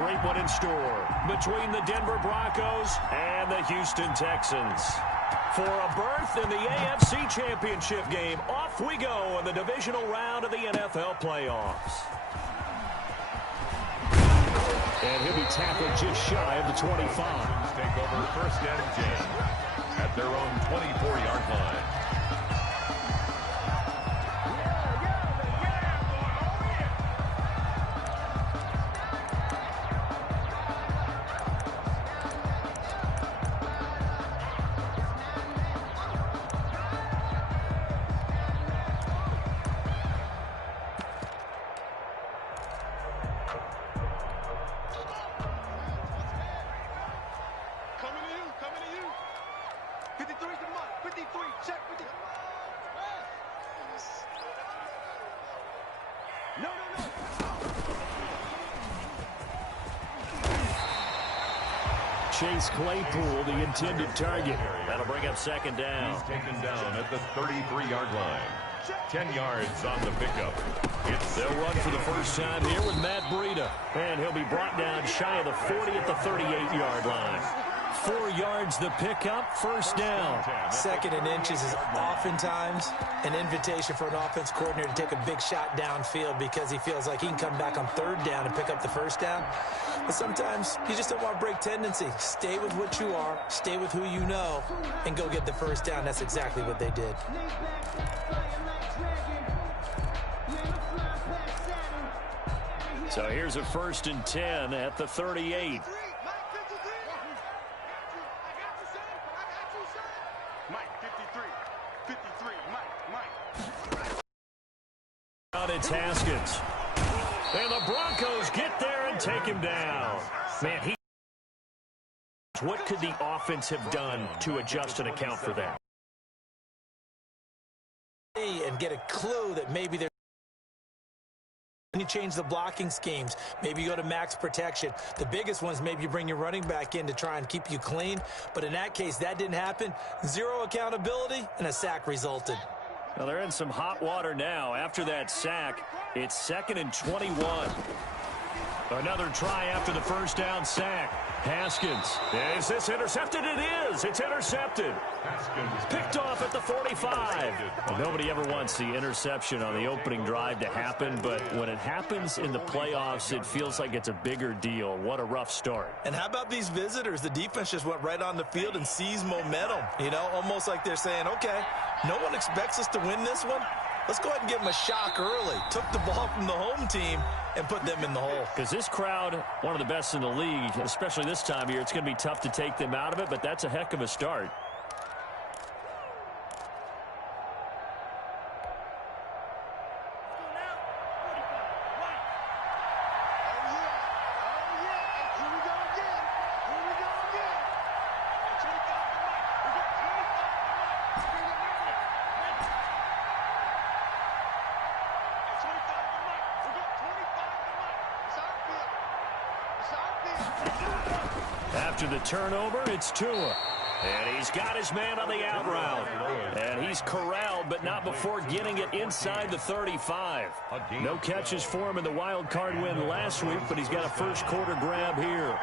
Great one in store between the Denver Broncos and the Houston Texans. For a berth in the AFC Championship game, off we go in the divisional round of the NFL playoffs. And he'll be tackled just shy of the 25. Take over first and 10 at their own 24-yard line. Chase Claypool, the intended target. That'll bring up second down. He's taken down at the 33-yard line. 10 yards on the pickup. They'll run for the first time here with Matt Breida. And he'll be brought down shy of the 40 at the 38-yard line. 4 yards the pickup, first down. Second and inches is oftentimes an invitation for an offense coordinator to take a big shot downfield because he feels like he can come back on third down and pick up the first down. But sometimes you just don't want to break tendency. Stay with what you are, stay with who you know, and go get the first down. That's exactly what they did. So here's a first and 10 at the 38. It's Haskins. And the Broncos get there and take him down. Man, what could the offense have done to adjust and account for that? And get a clue that maybe they're you change the blocking schemes. Maybe you go to max protection. The biggest ones, maybe you bring your running back in to try and keep you clean. But in that case, that didn't happen. Zero accountability, and a sack resulted. Well, they're in some hot water now. After that sack, it's 2nd and 21. Another try after the first down sack. Haskins. Is this intercepted? It is. It's intercepted. Haskins picked off at the 45. Well, nobody ever wants the interception on the opening drive to happen, but when it happens in the playoffs, it feels like it's a bigger deal. What a rough start. And how about these visitors? The defense just went right on the field and seized momentum. You know, almost like they're saying, okay, no one expects us to win this one. Let's go ahead and give them a shock early. Took the ball from the home team and put them in the hole. Because this crowd, one of the best in the league, especially this time of year, it's going to be tough to take them out of it, but that's a heck of a start. After the turnover, it's Tua. And he's got his man on the out route. And he's corralled, but not before getting it inside the 35. No catches for him in the wild card win last week, but he's got a first quarter grab here.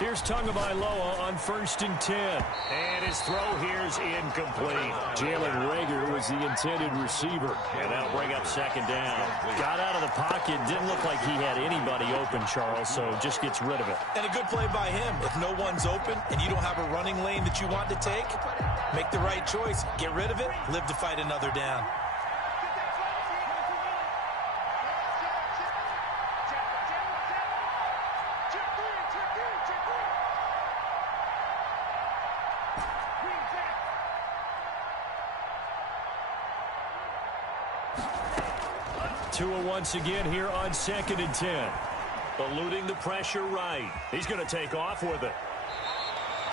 Here's Tagovailoa on 1st and 10. And his throw here's incomplete. Jalen Reagor was the intended receiver. And that'll bring up second down. Got out of the pocket. Didn't look like he had anybody open, Charles, so just gets rid of it. And a good play by him. If no one's open and you don't have a running lane that you want to take, make the right choice. Get rid of it. Live to fight another down. Tua once again here on 2nd and 10. Eluding the pressure right. He's going to take off with it.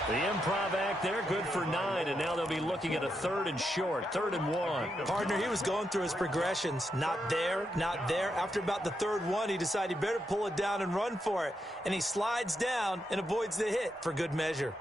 The improv act there, good for 9, and now they'll be looking at a 3rd and short, 3rd and 1. Partner, he was going through his progressions. Not there, not there. After about the 3rd one, he decided he better pull it down and run for it. And he slides down and avoids the hit for good measure.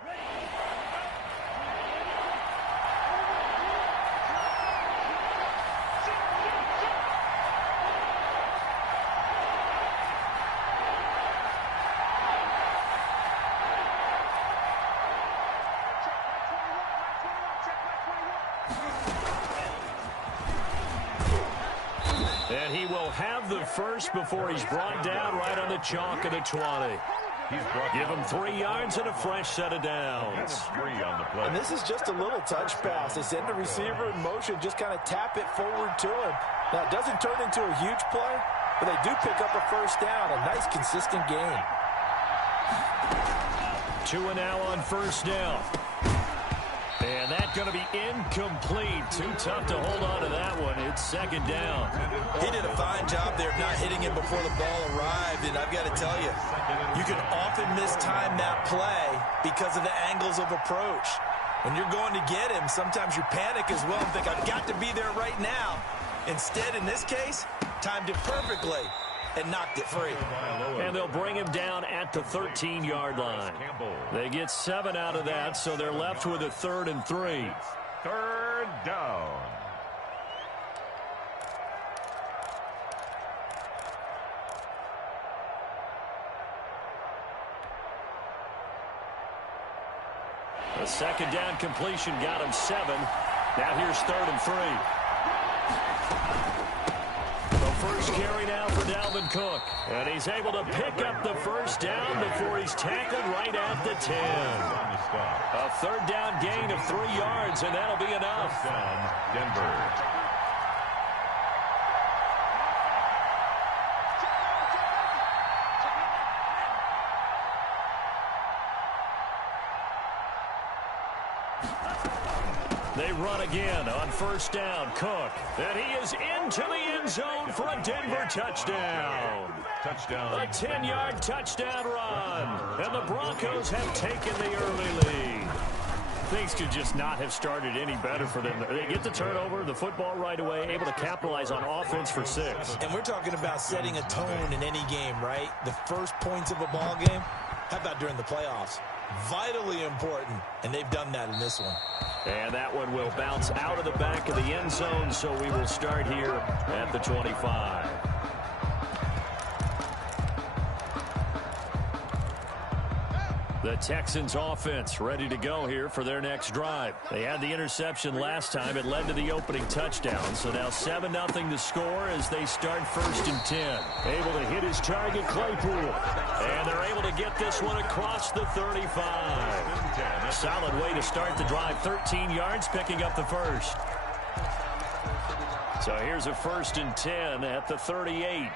And he will have the first before he's brought down right on the chalk of the 20. Give him 3 yards and a fresh set of downs. And this is just a little touch pass. They send the receiver in motion, just kind of tap it forward to him. Now, it doesn't turn into a huge play, but they do pick up a first down. A nice, consistent gain. 2 now on first down. And that's going to be incomplete. Too tough to hold on to that one. It's second down. He did a fine job there of not hitting him before the ball arrived. And I've got to tell you, you can often mistime that play because of the angles of approach. When you're going to get him, sometimes you panic as well and think, I've got to be there right now. Instead, in this case, timed it perfectly and knocked it free. And they'll bring him down at the 13-yard line. They get 7 out of that, so they're left with a 3rd and 3. Third down. The second down completion got him 7. Now here's 3rd and 3. First carry now for Dalvin Cook. And he's able to pick up the first down before he's tackled right at the 10. A 3rd down gain of 3 yards, and that'll be enough. Denver. They run again on first down. Cook. And he is into the end zone for a Denver touchdown. Touchdown. A 10-yard touchdown run. And the Broncos have taken the early lead. Things could just not have started any better for them. They get the turnover, the football right away, able to capitalize on offense for 6. And we're talking about setting a tone in any game, right? The first points of a ball game. How about during the playoffs? Vitally important, and they've done that in this one. And that one will bounce out of the back of the end zone, so we will start here at the 25. The Texans offense ready to go here for their next drive. They had the interception last time. It led to the opening touchdown. So now 7-0 to score as they start 1st and 10. Able to hit his target, Claypool. And they're able to get this one across the 35. Solid way to start the drive. 13 yards, picking up the first. So here's a 1st and 10 at the 38.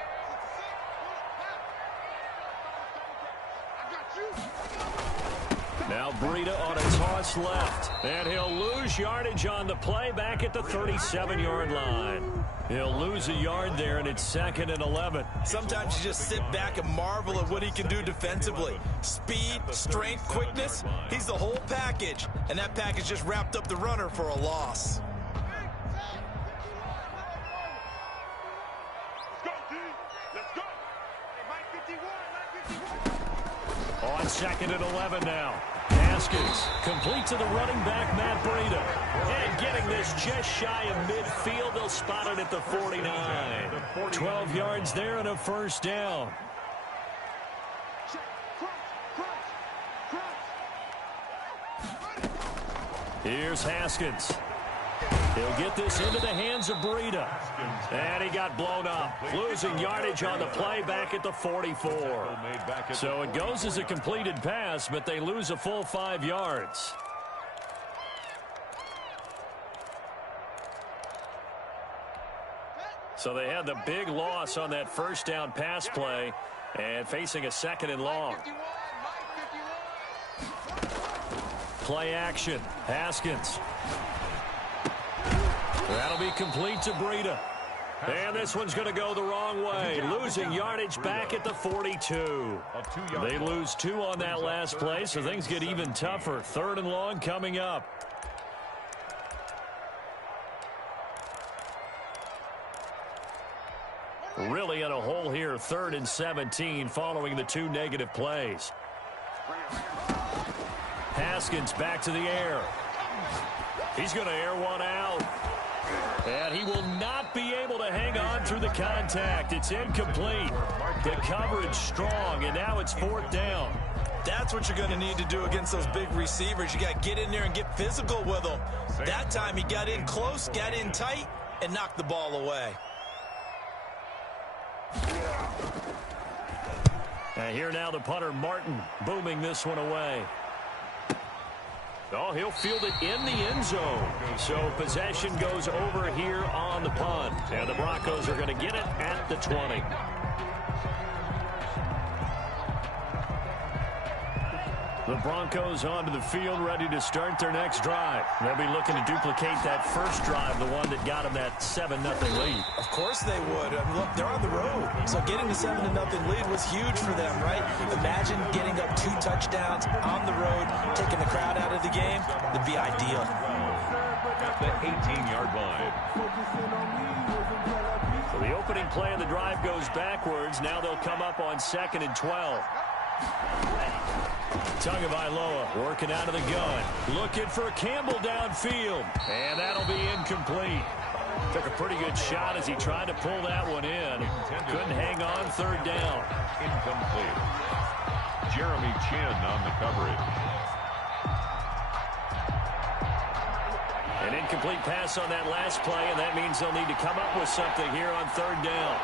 Now Breida on a toss left. And he'll lose yardage on the play back at the 37-yard line. He'll lose a yard there, and it's 2nd and 11. Sometimes you just sit back and marvel at what he can do defensively. Speed, strength, quickness. He's the whole package. And that package just wrapped up the runner for a loss. On 2nd and 11 now. Haskins complete to the running back, Matt Breida. And getting this just shy of midfield. They'll spot it at the 49. 12 yards there and a first down. Here's Haskins. He'll get this into the hands of Breida. And he got blown up. Losing yardage on the play back at the 44. So it goes as a completed pass, but they lose a full 5 yards. So they had the big loss on that first down pass play and facing a 2nd and long. Play action. Haskins. That'll be complete to Breida. And this one's going to go the wrong way. Losing yardage back at the 42. They lose 2 on that last play, so things get even tougher. 3rd and long coming up. Really in a hole here. 3rd and 17 following the 2 negative plays. Haskins back to the air. He's going to air one out. And he will not be able to hang on through the contact. It's incomplete. The coverage strong, and now it's 4th down. That's what you're going to need to do against those big receivers. You got to get in there and get physical with them. That time he got in close, got in tight, and knocked the ball away. And here now the punter, Martin, booming this one away. Oh, he'll field it in the end zone. So possession goes over here on the punt. And the Broncos are going to get it at the 20. The Broncos onto the field, ready to start their next drive. They'll be looking to duplicate that first drive, the one that got them that 7-0 lead. Of course they would. Look, they're on the road. So getting the 7-0 lead was huge for them, right? Imagine getting up 2 touchdowns on the road, taking the crowd out of the game. That'd be ideal. At the 18-yard line. So the opening play of the drive goes backwards. Now they'll come up on 2nd and 12. Tagovailoa working out of the gun. Looking for Campbell downfield. And that'll be incomplete. Took a pretty good shot as he tried to pull that one in. Couldn't hang on, 3rd down. Incomplete. Jeremy Chin on the coverage. An incomplete pass on that last play, and that means they'll need to come up with something here on 3rd down.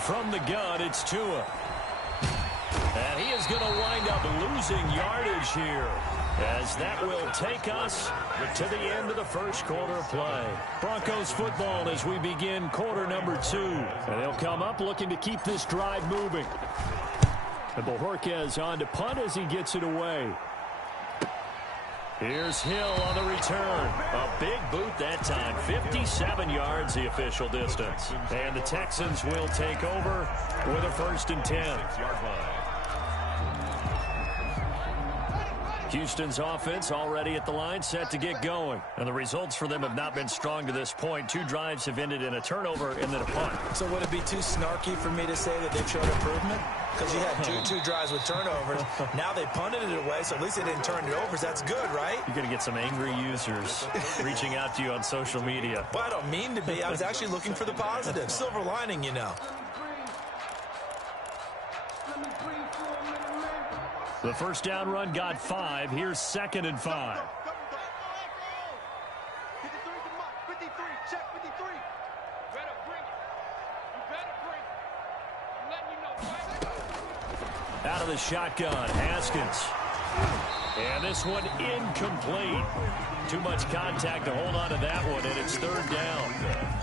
From the gun, it's Tua. And he is going to wind up losing yardage here, as that will take us to the end of the first quarter of play. Broncos football as we begin quarter number 2. And they'll come up looking to keep this drive moving. And Bojorquez on to punt as he gets it away. Here's Hill on the return. A big boot that time. 57 yards the official distance. And the Texans will take over with a 1st and 10. Houston's offense already at the line, set to get going. And the results for them have not been strong to this point. 2 drives have ended in a turnover and then a punt. So would it be too snarky for me to say that they've shown improvement? Because you had two drives with turnovers. Now they punted it away, so at least they didn't turn it over. So that's good, right? You're going to get some angry users reaching out to you on social media. Well, I don't mean to be. I was actually looking for the positive. Silver lining, you know. The first down run got 5. Here's 2nd and 5. Out of the shotgun, Haskins. And this one incomplete. Too much contact to hold on to that one, and it's 3rd down.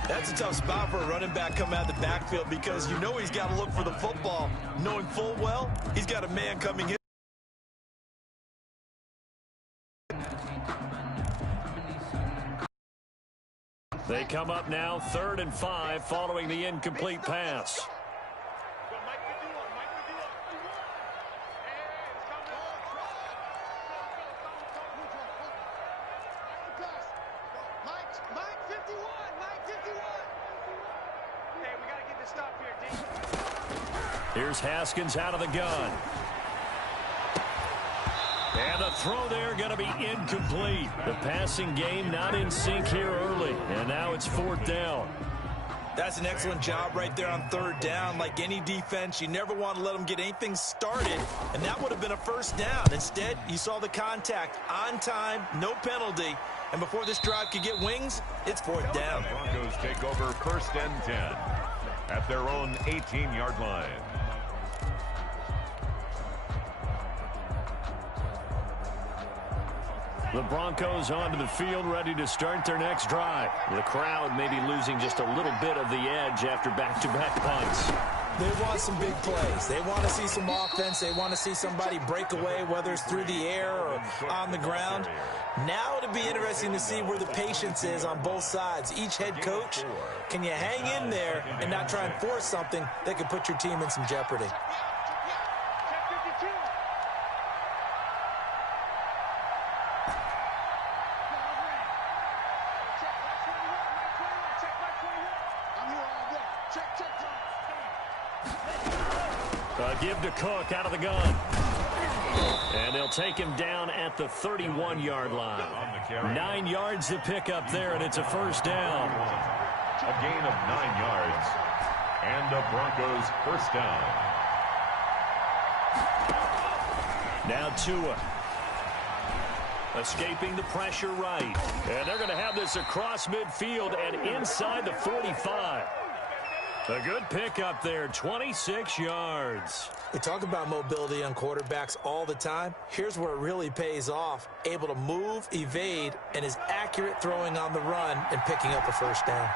That's a tough spot for a running back coming out of the backfield because you know he's got to look for the football, knowing full well he's got a man coming in. They come up now 3rd and 5 following the incomplete pass. Here's Haskins out of the gun. And the throw there going to be incomplete. The passing game not in sync here early. And now it's 4th down. That's an excellent job right there on 3rd down. Like any defense, you never want to let them get anything started. And that would have been a 1st down. Instead, you saw the contact on time, no penalty. And before this drive could get wings, it's 4th down. The Broncos take over 1st and 10 at their own 18-yard line. The Broncos onto the field, ready to start their next drive. The crowd may be losing just a little bit of the edge after back-to-back punts. They want some big plays. They want to see some offense. They want to see somebody break away, whether it's through the air or on the ground. Now it'll be interesting to see where the patience is on both sides. Each head coach, can you hang in there and not try and force something that could put your team in some jeopardy? Give to Cook out of the gun. And they'll take him down at the 31-yard line. 9 yards to pick up there, and it's a 1st down. A gain of 9 yards. And the Broncos 1st down. Now Tua. Escaping the pressure right. And they're going to have this across midfield and inside the 45. A good pickup there, 26 yards. We talk about mobility on quarterbacks all the time. Here's where it really pays off. Able to move, evade, and is accurate throwing on the run and picking up a first down.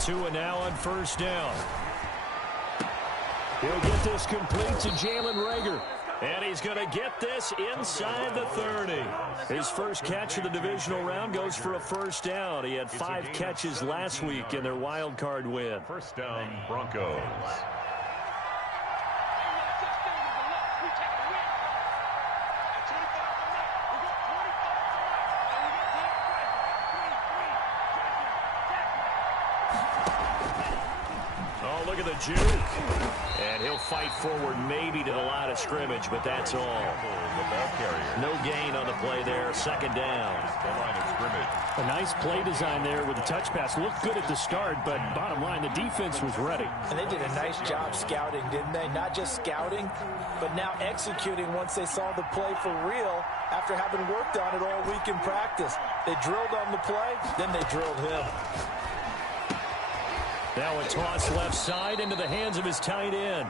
Tua now on first down. He'll get this complete to Jalen Reagor. And he's going to get this inside the 30. His first catch of the divisional round goes for a first down. He had 5 catches last week in their wild card win. First down, Broncos. Look at the juke. And he'll fight forward maybe to the line of scrimmage, but that's all. The ball carrier. No gain on the play there. Second down. The line of scrimmage. A nice play design there with the touch pass. Looked good at the start, but bottom line, the defense was ready. And they did a nice job scouting, didn't they? Not just scouting, but now executing once they saw the play for real after having worked on it all week in practice. They drilled on the play, then they drilled him. Now a toss left side into the hands of his tight end.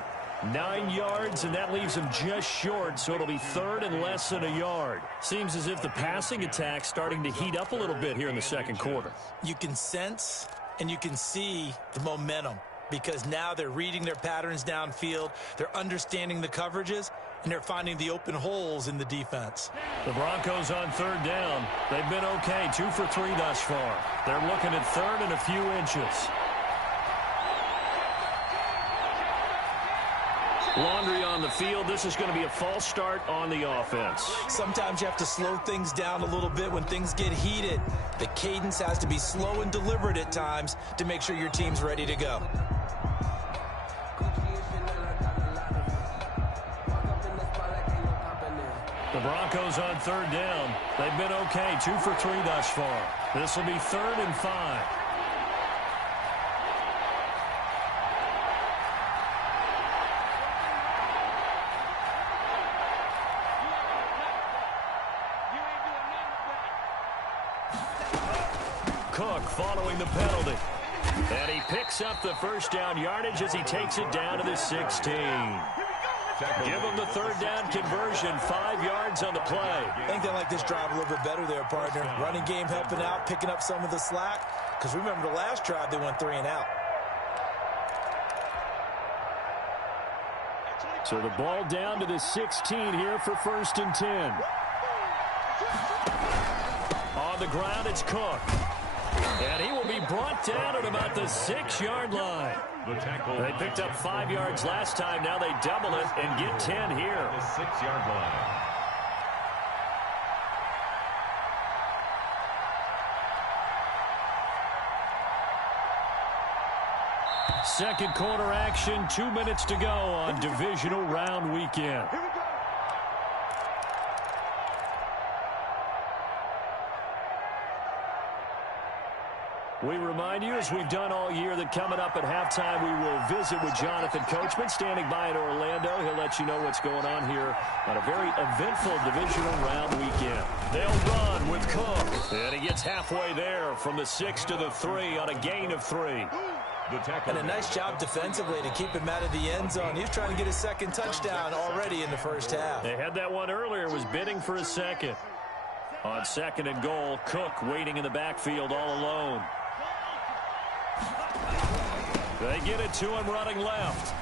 9 yards, and that leaves him just short, so it'll be third and less than a yard. Seems as if the passing attack's starting to heat up a little bit here in the second quarter. You can sense and you can see the momentum because now they're reading their patterns downfield, they're understanding the coverages, and they're finding the open holes in the defense. The Broncos on third down. They've been okay, 2 for 3 thus far. They're looking at third and a few inches. Laundry on the field. This is going to be a false start on the offense. Sometimes you have to slow things down a little bit when things get heated. The cadence has to be slow and deliberate at times to make sure your team's ready to go. The Broncos on third down. They've been okay, 2 for 3 thus far. This will be third and 5. Cook following the penalty. And he picks up the first down yardage as he takes it down to the 16. Give him the third down conversion, 5 yards on the play. I think they like this drive a little bit better there, partner. Running game helping out, picking up some of the slack. Because remember the last drive, they went 3 and out. So the ball down to the 16 here for first and 10. On the ground, it's Cook. And he will be brought down at about the 6-yard line. They picked up 5 yards last time. Now they double it and get 10 here. The 6-yard line. Second quarter action, 2 minutes to go on divisional round weekend. We remind you, as we've done all year, that coming up at halftime, we will visit with Jonathan Coachman, standing by in Orlando. He'll let you know what's going on here on a very eventful divisional round weekend. They'll run with Cook. And he gets halfway there from the 6 to the 3 on a gain of 3. And a nice job defensively to keep him out of the end zone. He was trying to get his second touchdown already in the first half. They had that one earlier, was bidding for a second. On second and goal, Cook waiting in the backfield all alone. They get it to him running left.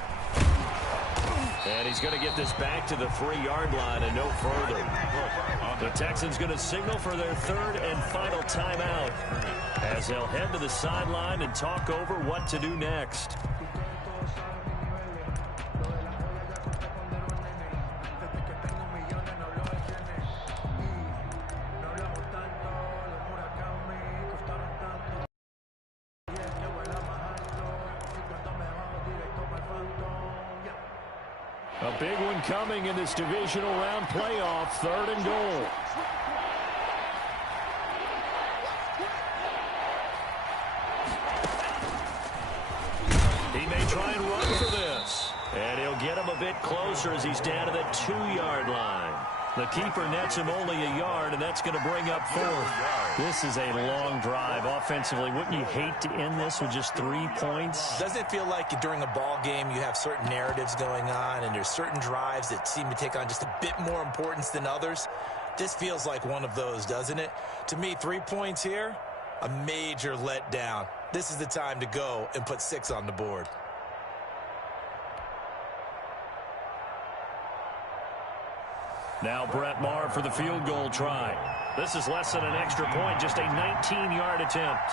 And he's going to get this back to the 3-yard line and no further. The Texans going to signal for their third and final timeout as they'll head to the sideline and talk over what to do next. Cuánto me bajo directo para el fondo. A big one coming in this divisional round playoff, 3rd and goal. He may try and run for this. And he'll get him a bit closer as he's down to the 2-yard line. The keeper nets him only a yard, and that's going to bring up 4th. This is a long drive offensively. Wouldn't you hate to end this with just 3 points? Doesn't it feel like during a ball game you have certain narratives going on, and there's certain drives that seem to take on just a bit more importance than others? This feels like one of those, doesn't it? To me, 3 points here, a major letdown. This is the time to go and put 6 on the board. Now Brett Maher for the field goal try. This is less than an extra point, just a 19-yard attempt.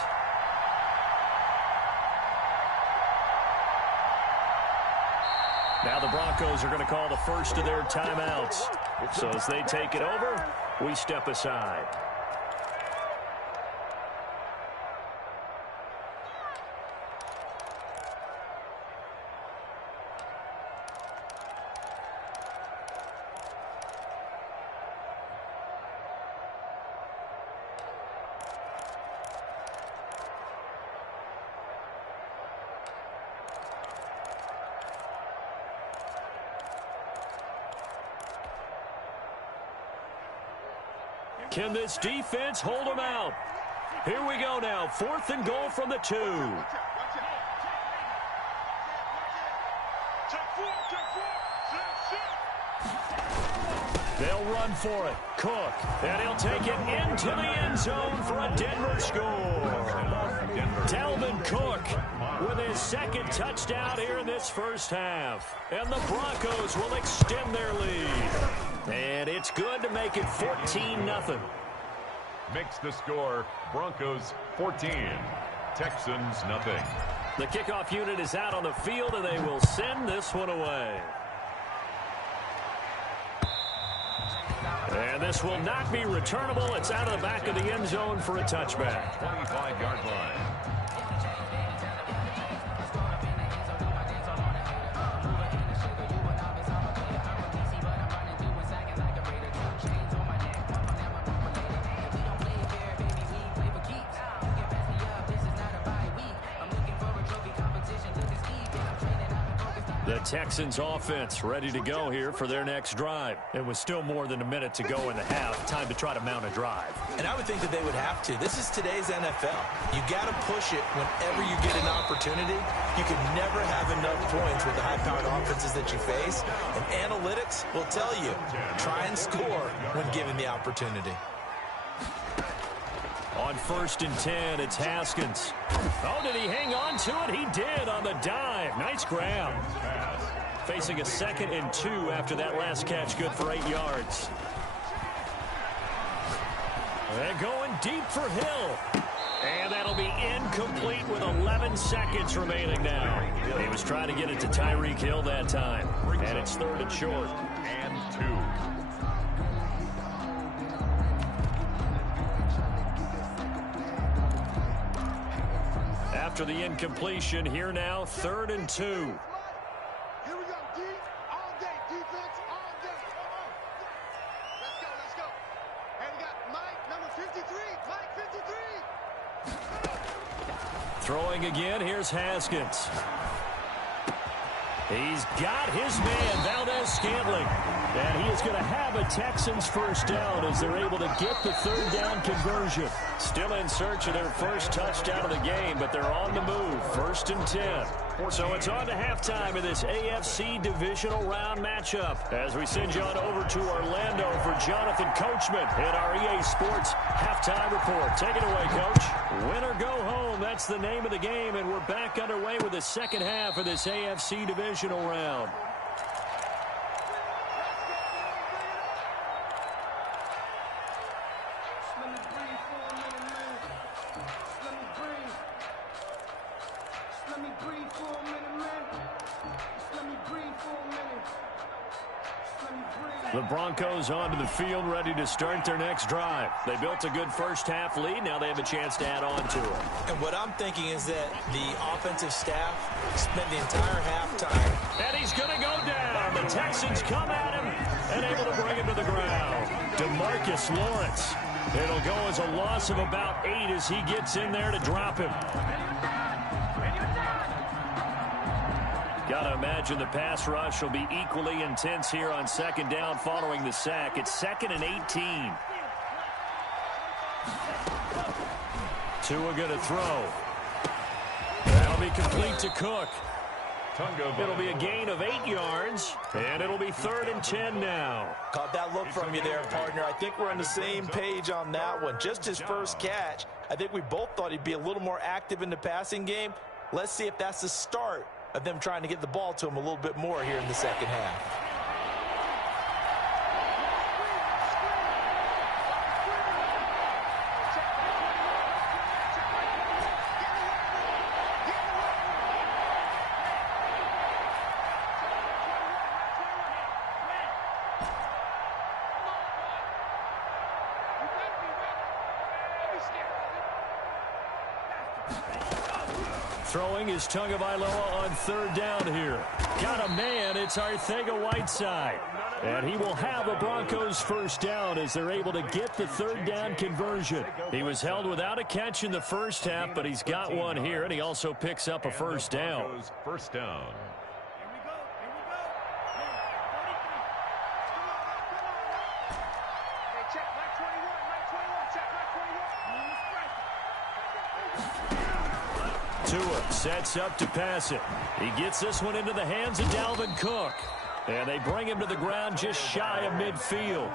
Now the Broncos are going to call the first of their timeouts. So as they take it over, we step aside. Can this defense hold them out? Here we go now. 4th and goal from the 2. They'll run for it. Cook. And he'll take it into the end zone for a Denver score. Dalvin Cook with his 2nd touchdown here in this first half. And the Broncos will extend their lead. And it's good to make it 14-0. Makes the score Broncos 14, Texans nothing. The kickoff unit is out on the field, and they will send this one away. And this will not be returnable. It's out of the back of the end zone for a touchback. 25-yard line. The Texans offense ready to go here for their next drive. It was still more than a minute to go in the half. Time to try to mount a drive. And I would think that they would have to. This is today's NFL. You got to push it whenever you get an opportunity. You can never have enough points with the high-powered offenses that you face. And analytics will tell you, try and score when given the opportunity. On 1st and 10, it's Haskins. Oh, did he hang on to it? He did on the dive. Nice grab. Facing a 2nd and 2 after that last catch, good for 8 yards. And going deep for Hill. And that'll be incomplete with 11 seconds remaining now. He was trying to get it to Tyreek Hill that time. And it's 3rd and short. And 2. After the incompletion, here now, 3rd and 2. Here we go, D. All day, defense, all day. Let's go. And we got Mike, number 53. Mike, 53. Throwing again, here's Haskins. He's got his man, Valdez-Scantling. And he is going to have a Texans first down as they're able to get the 3rd down conversion. Still in search of their first touchdown of the game, but they're on the move. 1st and 10. So it's on to halftime in this AFC divisional round matchup as we send you on over to Orlando for Jonathan Coachman at our EA Sports halftime report. Take it away, Coach. Win or go home, that's the name of the game, and we're back underway with the second half of this AFC divisional round. The Broncos onto the field, ready to start their next drive. They built a good first half lead. Now they have a chance to add on to it. And what I'm thinking is that the offensive staff spent the entire halftime. And he's going to go down. The Texans come at him and able to bring him to the ground. DeMarcus Lawrence. It'll go as a loss of about 8 as he gets in there to drop him. Got to imagine the pass rush will be equally intense here on second down following the sack. It's 2nd and 18. Tua going to throw. That'll be complete to Cook. It'll be a gain of 8 yards, and it'll be 3rd and 10 now. Caught that look from you there, partner. I think we're on the same page on that one. Just his first catch. I think we both thought he'd be a little more active in the passing game. Let's see if that's the start of them trying to get the ball to him a little bit more here in the second half. Throwing is Tagovailoa on 3rd down here. Got a man, it's Arcega-Whiteside. And he will have a Broncos first down as they're able to get the 3rd down conversion. He was held without a catch in the first half, but he's got one here, and he also picks up a first down. First down. Tua sets up to pass it. He gets this one into the hands of Dalvin Cook. And they bring him to the ground just shy of midfield.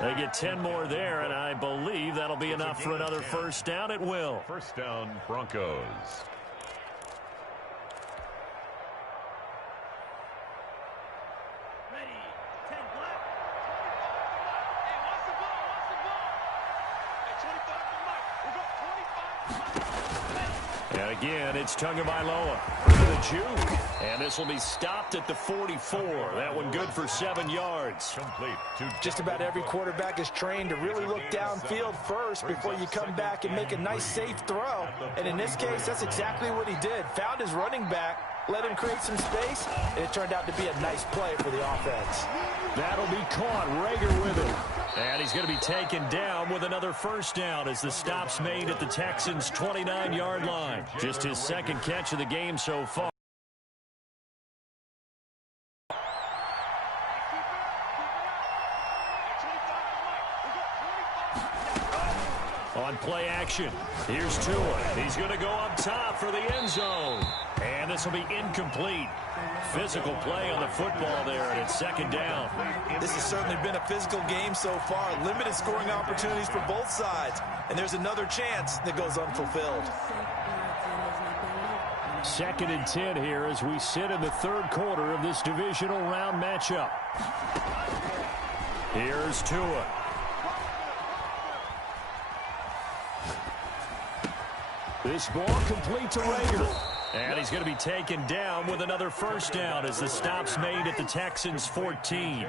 They get 10 more there, and I believe that'll be enough for another first down. It will. First down, Broncos. And again, it's Tagovailoa to the juke. And this will be stopped at the 44. That one good for 7 yards. Complete. Just about every quarterback is trained to really look downfield first before you come back and make a nice, safe throw. And in this case, that's exactly what he did. Found his running back, let him create some space, and it turned out to be a nice play for the offense. That'll be caught. Reagor with it. And he's going to be taken down with another first down as the stop's made at the Texans' 29-yard line. Just his 2nd catch of the game so far. On play action, here's Tua. He's going to go up top for the end zone. And this will be incomplete. Physical play on the football there, and it's 2nd down. This has certainly been a physical game so far. Limited scoring opportunities for both sides. And there's another chance that goes unfulfilled. 2nd and 10 here as we sit in the 3rd quarter of this divisional round matchup. Here's Tua. This ball complete to Reagor. And he's going to be taken down with another first down as the stop's made at the Texans' 14.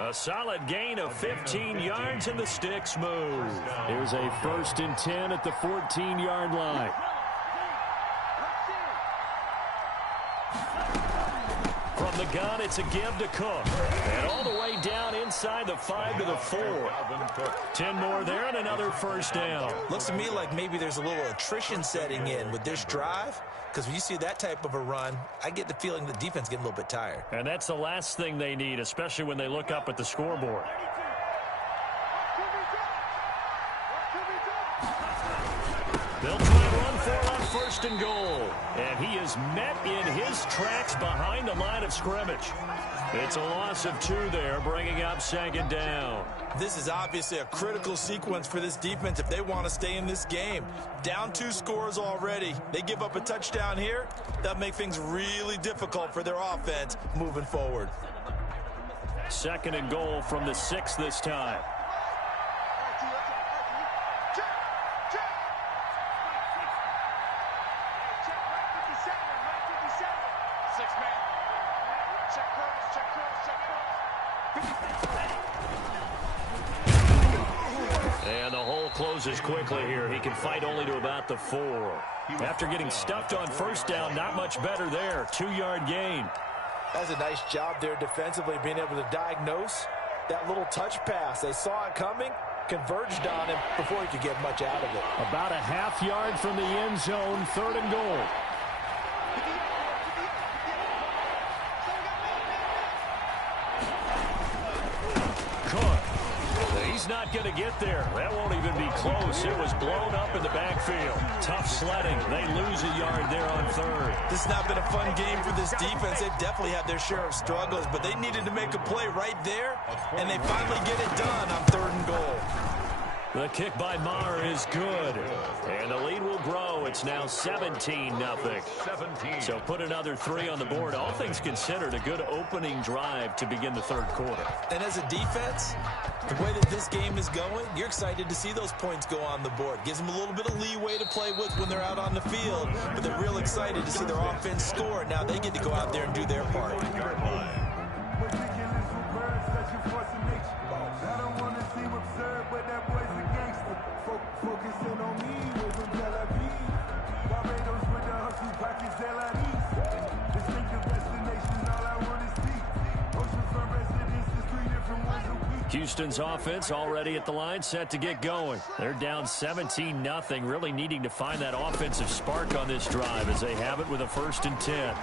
A solid gain of 15 yards and the sticks move. Here's a 1st and 10 at the 14-yard line. From the gun, it's a give to Cook. And all the way down inside the 5 to the 4. 10 more there and another first down. Looks to me like maybe there's a little attrition setting in with this drive. Because when you see that type of a run, I get the feeling the defense getting a little bit tired. And that's the last thing they need, especially when they look up at the scoreboard. They'll try to run for it on 1st and goal. And he is met in his tracks behind the line of scrimmage. It's a loss of 2 there, bringing up 2nd down. This is obviously a critical sequence for this defense if they want to stay in this game. Down 2 scores already. They give up a touchdown here. That'll make things really difficult for their offense moving forward. 2nd and goal from the 6 this time. And the hole closes quickly here. He can fight only to about the 4. After getting stuffed on 1st down, not much better there. 2-yard gain. That's a nice job there defensively, being able to diagnose that little touch pass. They saw it coming, converged on him before he could get much out of it. About a half yard from the end zone, 3rd and goal. He's not going to get there. That won't even be close. It was blown up in the backfield. Tough sledding. They lose a yard there on 3rd. This has not been a fun game for this defense. They've definitely had their share of struggles, but they needed to make a play right there, and they finally get it done on 3rd and goal. The kick by Maher is good. And the lead will grow. It's now 17-0. So put another 3 on the board. All things considered, a good opening drive to begin the 3rd quarter. And as a defense, the way that this game is going, you're excited to see those points go on the board. Gives them a little bit of leeway to play with when they're out on the field. But they're real excited to see their offense score. Now they get to go out there and do their part. Houston's offense already at the line, set to get going. They're down 17-0, really needing to find that offensive spark on this drive as they have it with a 1st and 10.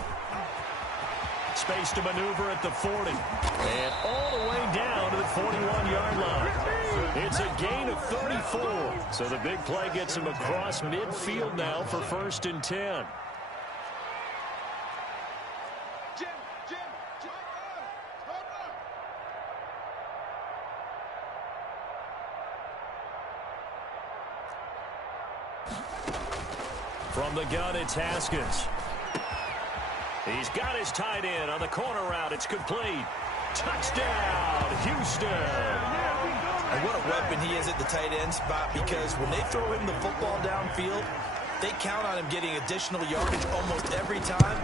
Space to maneuver at the 40. And all the way down to the 41-yard line. It's a gain of 34. So the big play gets him across midfield now for 1st and 10. From the gun, it's Haskins. He's got his tight end on the corner route. It's complete. Touchdown, Houston. And what a weapon he is at the tight end spot, because when they throw him the football downfield, they count on him getting additional yardage almost every time.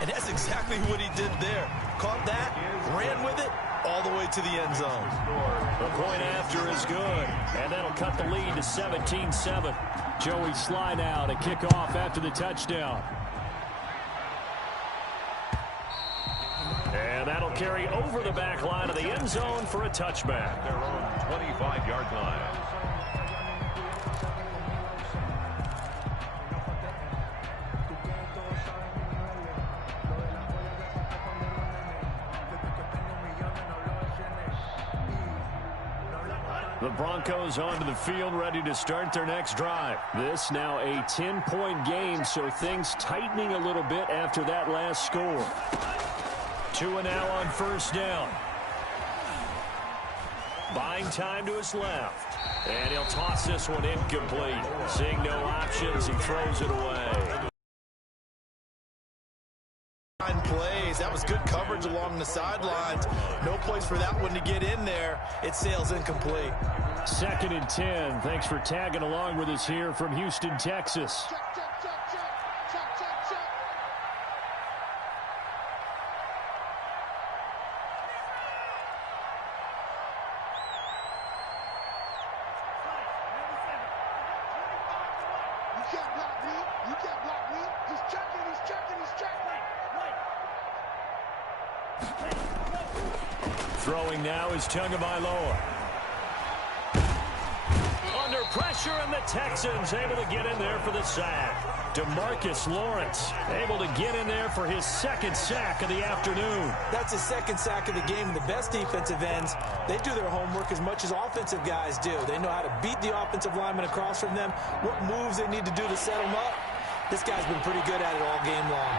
And that's exactly what he did there. Caught that, ran with it, all the way to the end zone. The point after is good, and that'll cut the lead to 17-7. Joey slide out, a kickoff after the touchdown. And that'll carry over the back line of the end zone for a touchback. Their own 25-yard line. The Broncos onto the field, ready to start their next drive. This now a 10-point game, so things tightening a little bit after that last score. 2 now on 1st down. Buying time to his left. And he'll toss this one incomplete. Seeing no options, he throws it away. Plays. That was good coverage along the sidelines. No place for that one to get in there. It sails incomplete. 2nd and 10. Thanks for tagging along with us here from Houston, Texas. Throwing now is Tagovailoa. Under pressure, and the Texans able to get in there for the sack. DeMarcus Lawrence able to get in there for his 2nd sack of the afternoon. That's his 2nd sack of the game. The best defensive ends, they do their homework as much as offensive guys do. They know how to beat the offensive lineman across from them, what moves they need to do to set them up. This guy's been pretty good at it all game long.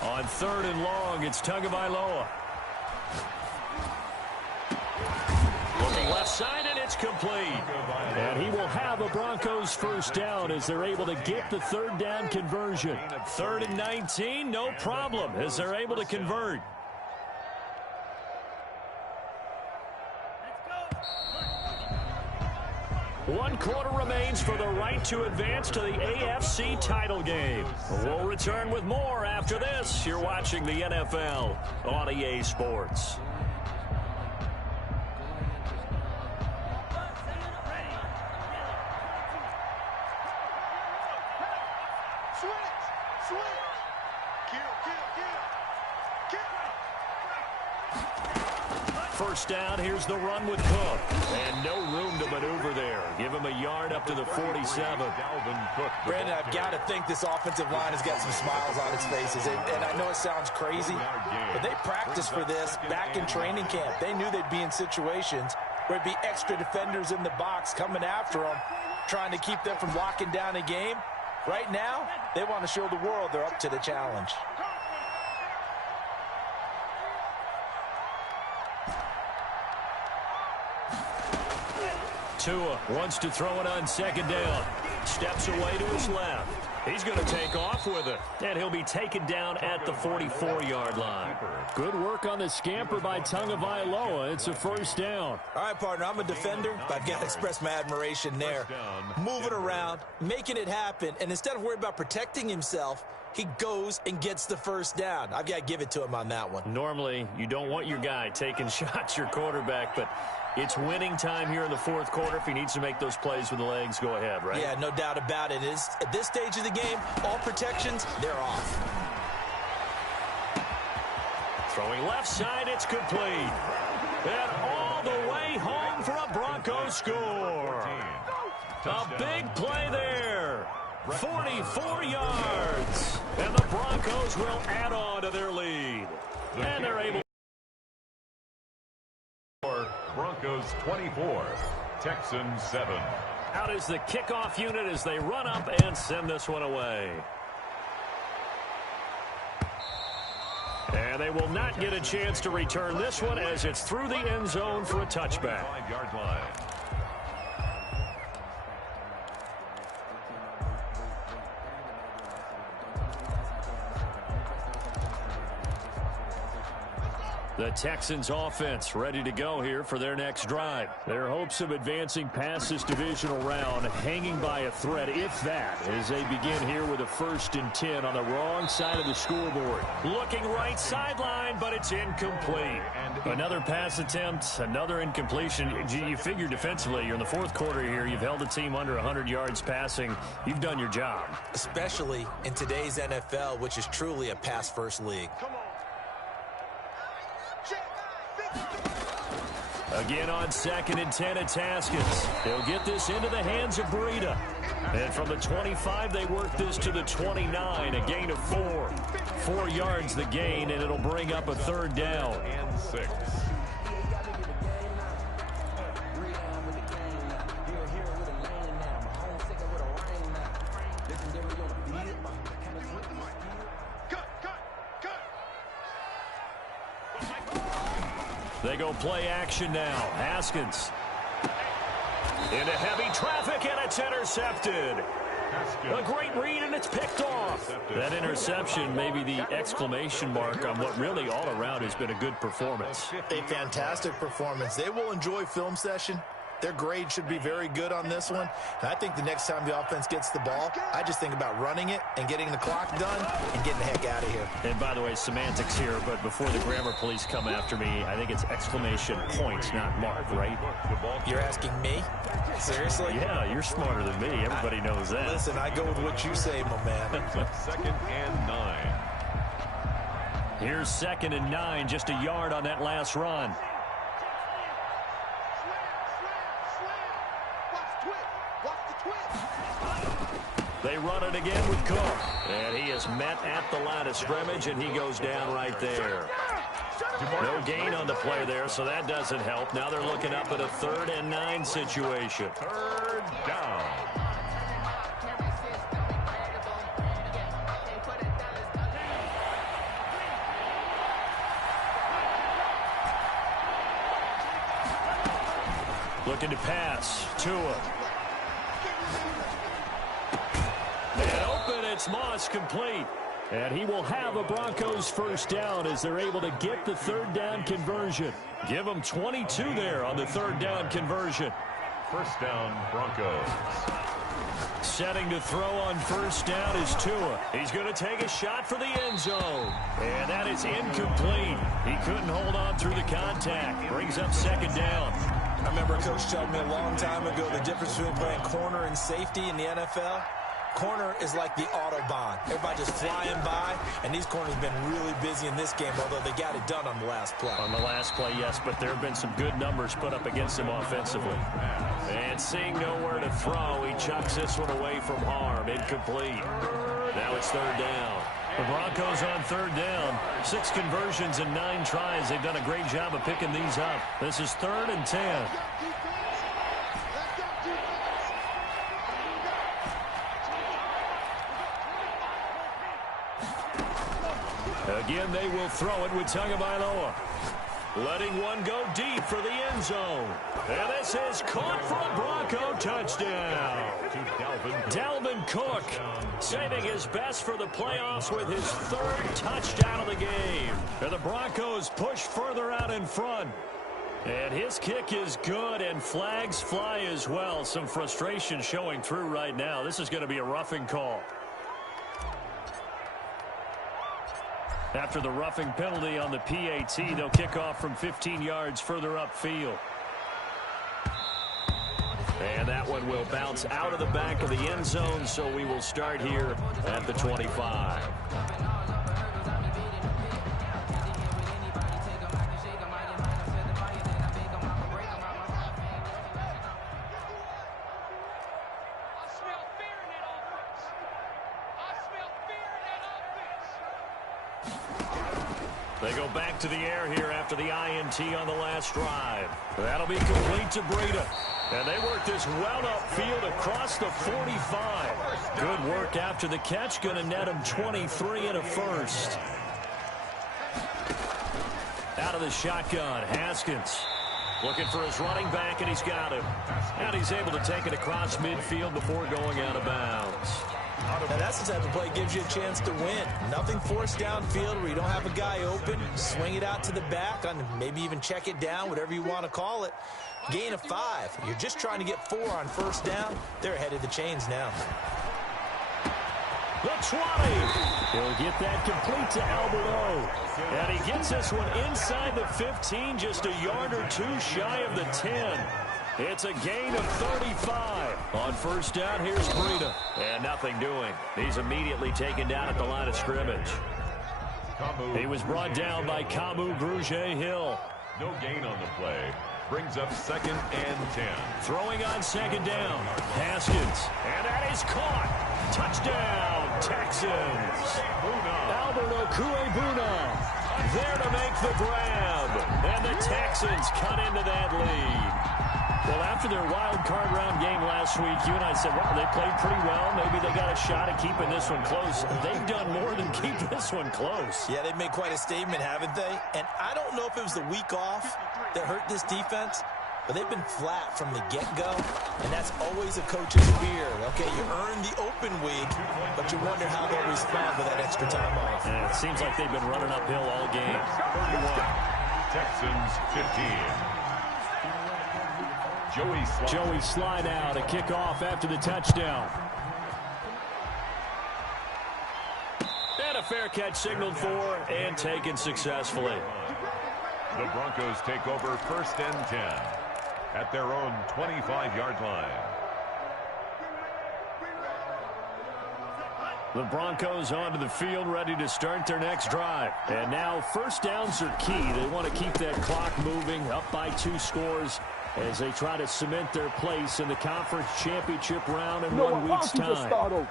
On 3rd and long, it's Tagovailoa. Looking left side, and it's complete. And he will have a Broncos 1st down as they're able to get the 3rd down conversion. 3rd and 19, no problem, as they're able to convert. One quarter remains for the right to advance to the AFC title game. We'll return with more after this. You're watching the NFL on EA Sports. First down, here's the run with Cook. And no room to maneuver there. Give him a yard up to the 47. Brandon, I've got to think this offensive line has got some smiles on its faces. And I know it sounds crazy, but they practiced for this back in training camp. They knew they'd be in situations where it'd be extra defenders in the box coming after them, trying to keep them from locking down a game. Right now, they want to show the world they're up to the challenge. Tua wants to throw it on second down. Steps away to his left. He's going to take off with it. And he'll be taken down at the 44-yard line. Good work on the scamper by Tagovailoa. It's a first down. All right, partner, I'm a defender, but I've got to express my admiration there. Moving around, making it happen, and instead of worrying about protecting himself, he goes and gets the first down. I've got to give it to him on that one. Normally, you don't want your guy taking shots, your quarterback, but it's winning time here in the fourth quarter. If he needs to make those plays with the legs, go ahead, right? Yeah, no doubt about it. At this stage of the game, all protections, they're off. Throwing left side, it's complete. And all the way home for a Broncos score. A big play there. 44 yards. And the Broncos will add on to their lead. And they're able. Broncos 24, Texans 7. Out is the kickoff unit as they run up and send this one away. And they will not get a chance to return this one as it's through the end zone for a touchback. 5-yard line. The Texans offense ready to go here for their next drive. Their hopes of advancing past this divisional round hanging by a thread, if that, as they begin here with a 1st and 10 on the wrong side of the scoreboard. Looking right sideline, but it's incomplete. Another pass attempt, another incompletion. You figure defensively, you're in the fourth quarter here. You've held the team under 100 yards passing. You've done your job. Especially in today's NFL, which is truly a pass-first league. Again on 2nd and 10, it's Haskins. They'll get this into the hands of Breida. And from the 25, they work this to the 29, a gain of 4. 4 yards the gain, and it'll bring up a 3rd down. And 6. They go play action now. Haskins into heavy traffic, and it's intercepted. A great read, and it's picked off. That interception may be the exclamation mark on what really all around has been a good performance. A fantastic performance. They will enjoy film session. Their grade should be very good on this one. And I think the next time the offense gets the ball, I just think about running it and getting the clock done and getting the heck out of here. And by the way, semantics here, but before the grammar police come after me, I think it's exclamation point, not mark, right? You're asking me? Seriously? Yeah, you're smarter than me. Everybody knows that. Listen, I go with what you say, my man. 2nd and 9. Here's 2nd and 9, just a yard on that last run. They run it again with Cook. And he is met at the line of scrimmage, and he goes down right there. No gain on the play there, so that doesn't help. Now they're looking up at a 3rd and 9 situation. 3rd down. Looking to pass. Tua. And open, it's Moss, complete. And he will have a Broncos 1st down as they're able to get the 3rd down conversion. Give them 22 there on the 3rd down conversion. First down, Broncos. Setting to throw on first down is Tua. He's going to take a shot for the end zone. And that is incomplete. He couldn't hold on through the contact. Brings up second down. I remember a coach telling me a long time ago the difference between playing corner and safety in the NFL. Corner is like the Autobahn. Everybody just flying by, and these corners have been really busy in this game, although they got it done on the last play. On the last play, yes, but there have been some good numbers put up against him offensively. And seeing nowhere to throw, he chucks this one away from harm. Incomplete. Now it's third down. The Broncos on third down. 6 conversions and 9 tries. They've done a great job of picking these up. This is 3rd and 10. Again, they will throw it with Tagovailoa. Letting one go deep for the end zone. And this is caught for a Bronco touchdown. Dalvin Cook saving his best for the playoffs with his 3rd touchdown of the game. And the Broncos push further out in front. And his kick is good, and flags fly as well. Some frustration showing through right now. This is going to be a roughing call. After the roughing penalty on the PAT, they'll kick off from 15 yards further upfield. And that one will bounce out of the back of the end zone, so we will start here at the 25. They go back to the air here after the INT on the last drive. That'll be complete to Breida. And they work this well upfield across the 45. Good work after the catch. Going to net him 23 and a first. Out of the shotgun, Haskins. Looking for his running back, and he's got him. And he's able to take it across midfield before going out of bounds. Now that's the type of play that gives you a chance to win. Nothing forced downfield where you don't have a guy open. Swing it out to the back, and maybe even check it down, whatever you want to call it. Gain of 5. You're just trying to get 4 on first down. They're ahead of the chains now. The 20. He'll get that complete to Alberto. And he gets this one inside the 15, just a yard or 2 shy of the 10. It's a gain of 35. On first down, here's Breida. And nothing doing. He's immediately taken down at the line of scrimmage. He was brought down by Kamu Grugier-Hill. No gain on the play. Brings up 2nd and 10. Throwing on second down. Haskins. And that is caught. Touchdown, Texans. Albert Okwuegbuna there to make the grab. And the Texans cut into that lead. Well, after their wild card round game last week, you and I said, well, they played pretty well. Maybe they got a shot at keeping this one close. They've done more than keep this one close. Yeah, they've made quite a statement, haven't they? And I don't know if it was the week off that hurt this defense, but they've been flat from the get-go, and that's always a coach's fear. Okay, you earn the open week, but you wonder how they'll respond with that extra time off. And it seems like they've been running uphill all game. 31. Texans 15. Joey slide out, a kickoff after the touchdown. And a fair catch signaled for and taken successfully. The Broncos take over 1st and 10 at their own 25-yard line. The Broncos onto the field, ready to start their next drive. And now first downs are key. They want to keep that clock moving, up by 2 scores as they try to cement their place in the conference championship round in 1 week's time.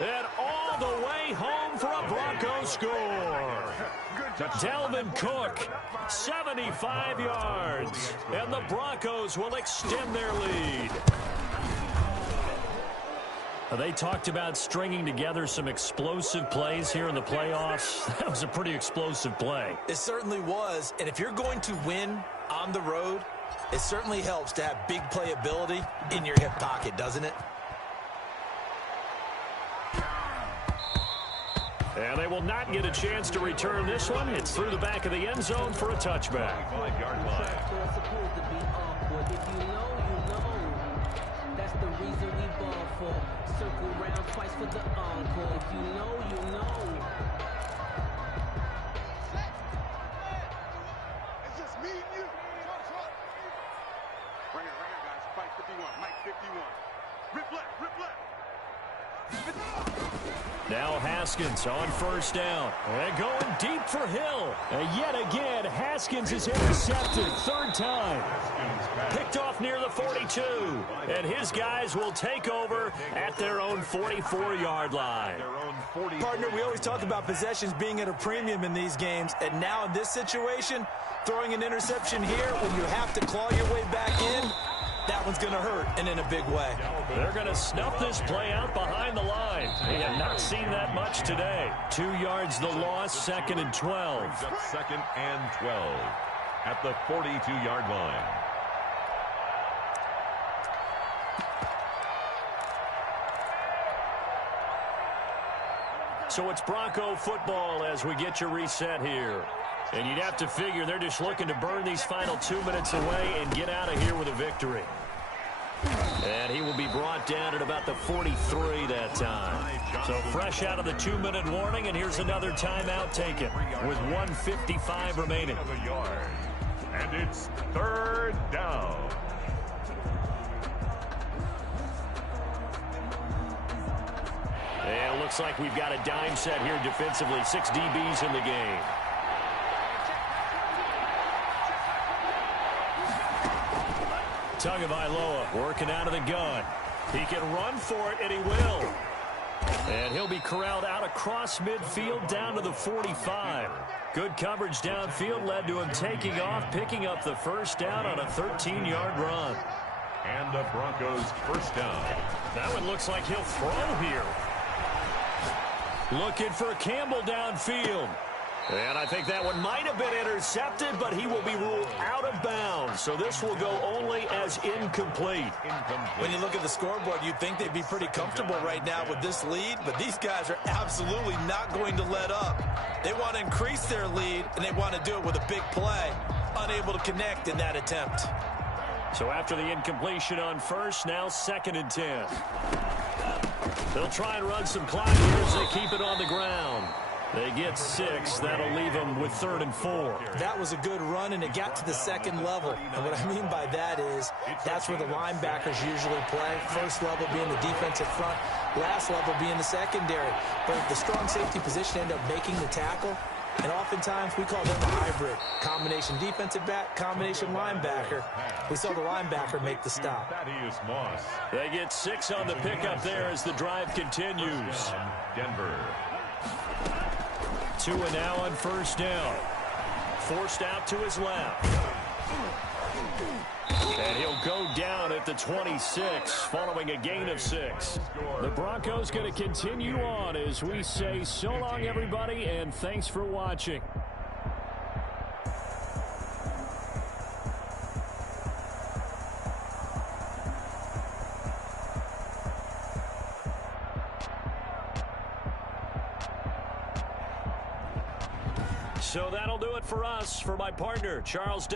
And all the way home for a Broncos score. Dalvin Cook, 75 yards. And the Broncos will extend their lead. They talked about stringing together some explosive plays here in the playoffs. That was a pretty explosive play. It certainly was. And if you're going to win on the road, it certainly helps to have big playability in your hip pocket, doesn't it? And they will not get a chance to return this one. It's through the back of the end zone for a touchback. 5-yard line. That's the reason we ball for. Circle round twice for the encore. If you know, you know. It's just me and you. Right here, guys. Fight 51. Mike 51. Rip left, rip left. Now Haskins on first down. And going deep for Hill. And yet again, Haskins is intercepted. Third time. Picked off near the 42. And his guys will take over at their own 44-yard line. Partner, we always talk about possessions being at a premium in these games. And now in this situation, throwing an interception here when you have to claw your way back in, that one's going to hurt, and in a big way. They're going to snuff this play out behind the line. They have not seen that much today. 2 yards the loss, 2nd and 12. Brings up 2nd and 12 at the 42-yard line. So it's Bronco football as we get you reset here. And you'd have to figure they're just looking to burn these final 2 minutes away and get out of here with a victory. And he will be brought down at about the 43 that time. So fresh out of the 2-minute warning, and here's another timeout taken with 1:55 remaining. And it's 3rd down. And it looks like we've got a dime set here defensively. 6 DBs in the game. Tagovailoa working out of the gun. He can run for it, and he will. And he'll be corralled out across midfield down to the 45. Good coverage downfield led to him taking off, picking up the first down on a 13-yard run. And the Broncos first down. That one looks like he'll throw here. Looking for Campbell downfield. And I think that one might have been intercepted, but he will be ruled out of bounds. So this will go only as incomplete. When you look at the scoreboard, you'd think they'd be pretty comfortable right now with this lead, but these guys are absolutely not going to let up. They want to increase their lead, and they want to do it with a big play. Unable to connect in that attempt. So after the incompletion on first, now 2nd and 10. They'll try and run some clock here as they keep it on the ground. They get 6. That'll leave them with 3rd and 4. That was a good run, and it got to the 2nd level. And what I mean by that is that's where the linebackers usually play. First level being the defensive front, last level being the secondary. But the strong safety position end up making the tackle. And oftentimes we call them a hybrid. Combination defensive back, combination linebacker. We saw the linebacker make the stop. Thaddeus Moss. They get 6 on the pickup there as the drive continues. Denver. Tua now on first down. Forced out to his left. And he'll go down at the 26 following a gain of 6. The Broncos going to continue on as we say so long, everybody, and thanks for watching. So that'll do it for us. For my partner, Charles